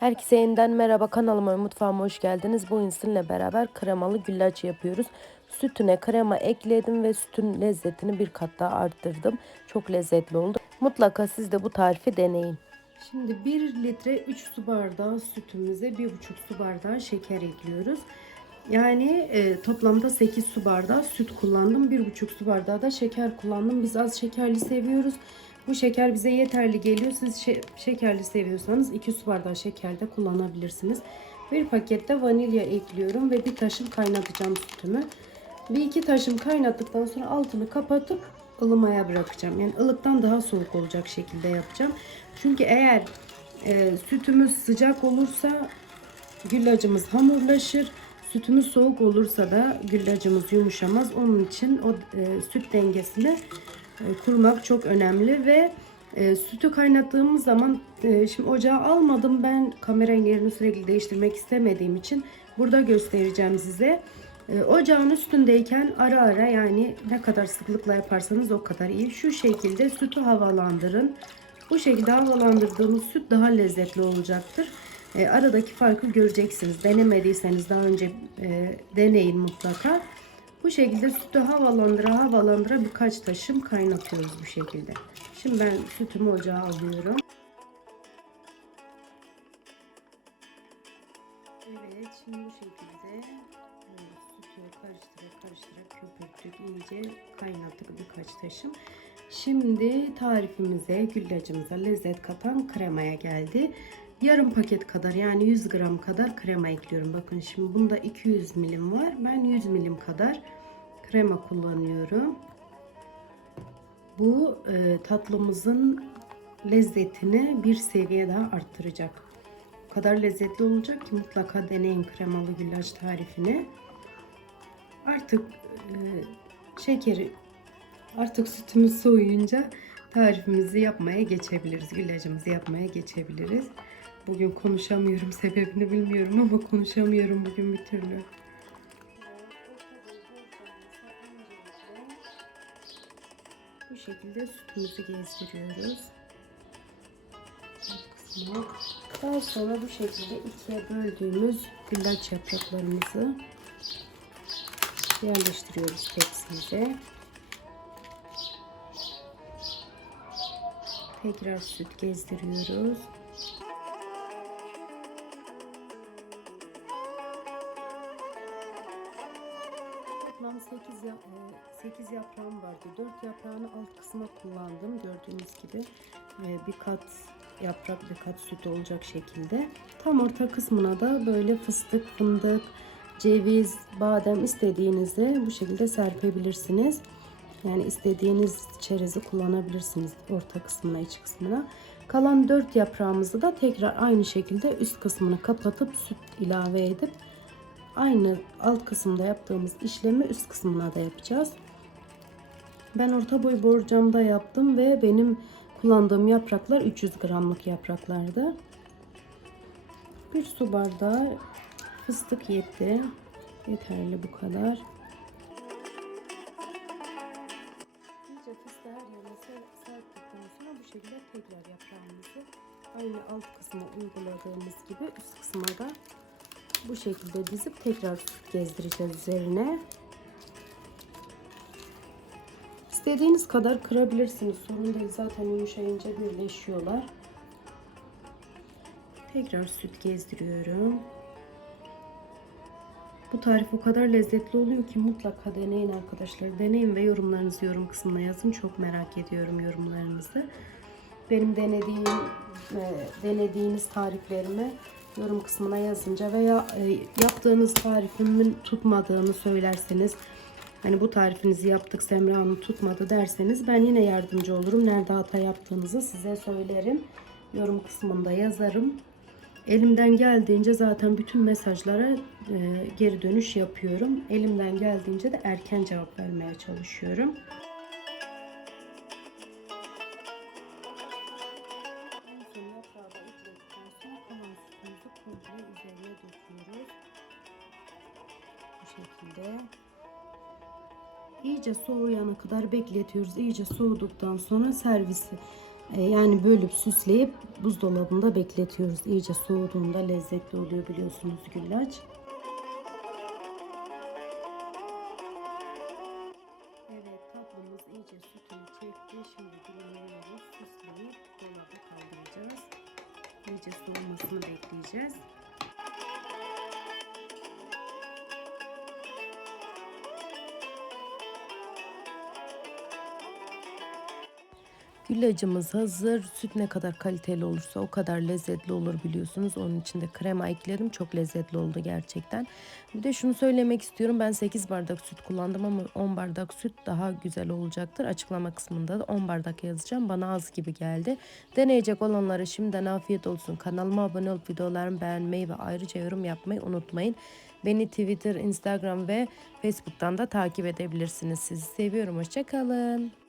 Herkese yeniden merhaba kanalıma mutfağıma hoş geldiniz. Bugün sizinle beraber kremalı güllaç yapıyoruz. Sütüne krema ekledim ve sütün lezzetini bir kat daha arttırdım. Çok lezzetli oldu. Mutlaka siz de bu tarifi deneyin. Şimdi 1 litre 3 su bardağı sütümüze 1,5 su bardağı şeker ekliyoruz. Yani e, toplamda 8 su bardağı süt kullandım. 1,5 su bardağı da şeker kullandım. Biz az şekerli seviyoruz. Bu şeker bize yeterli geliyor. Siz şe- şekerli seviyorsanız 2 su bardağı şeker de kullanabilirsiniz. Bir pakette vanilya ekliyorum ve bir taşım kaynatacağım sütümü. Bir iki taşım kaynattıktan sonra altını kapatıp ılımaya bırakacağım. Yani ılıktan daha soğuk olacak şekilde yapacağım. Çünkü eğer e, sütümüz sıcak olursa güllacımız hamurlaşır. Sütümüz soğuk olursa da güllacımız yumuşamaz. Onun için o e, süt dengesini kurmak çok önemli ve e, sütü kaynattığımız zaman e, şimdi ocağa almadım ben kameranın yerini sürekli değiştirmek istemediğim için burada göstereceğim size. E, ocağın üstündeyken ara ara yani ne kadar sıklıkla yaparsanız o kadar iyi. Şu şekilde sütü havalandırın. Bu şekilde havalandırdığımız süt daha lezzetli olacaktır. E, aradaki farkı göreceksiniz. Denemediyseniz daha önce e, deneyin mutlaka. Bu şekilde sütü havalandıra havalandıra birkaç taşım kaynatıyoruz bu şekilde. Şimdi ben sütümü ocağa alıyorum. Evet şimdi bu şekilde sütü karıştıra karıştıra köpürttük iyice kaynattık birkaç taşım. Şimdi tarifimize güllacımıza lezzet katan kremaya geldi. Yarım paket kadar yani 100 gram kadar krema ekliyorum. Bakın şimdi bunda 200 milim var. Ben 100 milim kadar krema kullanıyorum. Bu e, tatlımızın lezzetini bir seviye daha arttıracak. O kadar lezzetli olacak ki mutlaka deneyin kremalı güllaç tarifini. Artık e, şekeri artık sütümüz soğuyunca tarifimizi yapmaya geçebiliriz. Güllacımızı yapmaya geçebiliriz. Bugün konuşamıyorum sebebini bilmiyorum ama konuşamıyorum bugün bir türlü. Bu şekilde sütümüzü gezdiriyoruz. Daha sonra bu şekilde ikiye böldüğümüz güllaç yapraklarımızı yerleştiriyoruz tepsimize. Tekrar süt gezdiriyoruz. 8, ya, 8 yaprağım vardı. 4 yaprağını alt kısma kullandım. Gördüğünüz gibi e, bir kat yaprak bir kat süt olacak şekilde. Tam orta kısmına da böyle fıstık, fındık, ceviz, badem istediğinizi bu şekilde serpebilirsiniz. Yani istediğiniz çerezi kullanabilirsiniz orta kısmına, iç kısmına. Kalan 4 yaprağımızı da tekrar aynı şekilde üst kısmını kapatıp süt ilave edip aynı alt kısımda yaptığımız işlemi üst kısmına da yapacağız. Ben orta boy borcamda yaptım ve benim kullandığım yapraklar 300 gramlık yapraklardı. Bir su bardağı fıstık yetti. Yeterli bu kadar. İyice fıstığı her yerine ser- serptikten sonra bu şekilde tekrar yaprağımızı aynı alt kısma uyguladığımız gibi üst kısma da bu şekilde dizip tekrar süt gezdireceğiz üzerine. İstediğiniz kadar kırabilirsiniz. Sorun değil. Zaten yumuşayınca birleşiyorlar. Tekrar süt gezdiriyorum. Bu tarif o kadar lezzetli oluyor ki mutlaka deneyin arkadaşlar. Deneyin ve yorumlarınızı yorum kısmına yazın. Çok merak ediyorum yorumlarınızı. Benim denediğim, e, denediğiniz tariflerimi yorum kısmına yazınca veya e, yaptığınız tarifimin tutmadığını söylerseniz hani bu tarifinizi yaptık Semra Hanım tutmadı derseniz ben yine yardımcı olurum. Nerede hata yaptığınızı size söylerim. Yorum kısmında yazarım. Elimden geldiğince zaten bütün mesajlara e, geri dönüş yapıyorum. Elimden geldiğince de erken cevap vermeye çalışıyorum. Şekilde. İyice soğuyana kadar bekletiyoruz. İyice soğuduktan sonra servisi E, Yani bölüp süsleyip buzdolabında bekletiyoruz. İyice soğuduğunda lezzetli oluyor biliyorsunuz güllaç. Evet tatlımız iyice sütünü çekti. Şimdi dilimliyoruz. Süsleyip dolaba kaldıracağız. İyice soğumasını bekleyeceğiz. Güllacımız hazır. Süt ne kadar kaliteli olursa o kadar lezzetli olur biliyorsunuz. Onun için de krema ekledim. Çok lezzetli oldu gerçekten. Bir de şunu söylemek istiyorum. Ben 8 bardak süt kullandım ama 10 bardak süt daha güzel olacaktır. Açıklama kısmında da 10 bardak yazacağım. Bana az gibi geldi. Deneyecek olanlara şimdiden afiyet olsun. Kanalıma abone olup videolarımı beğenmeyi ve ayrıca yorum yapmayı unutmayın. Beni Twitter, Instagram ve Facebook'tan da takip edebilirsiniz. Sizi seviyorum. Hoşçakalın.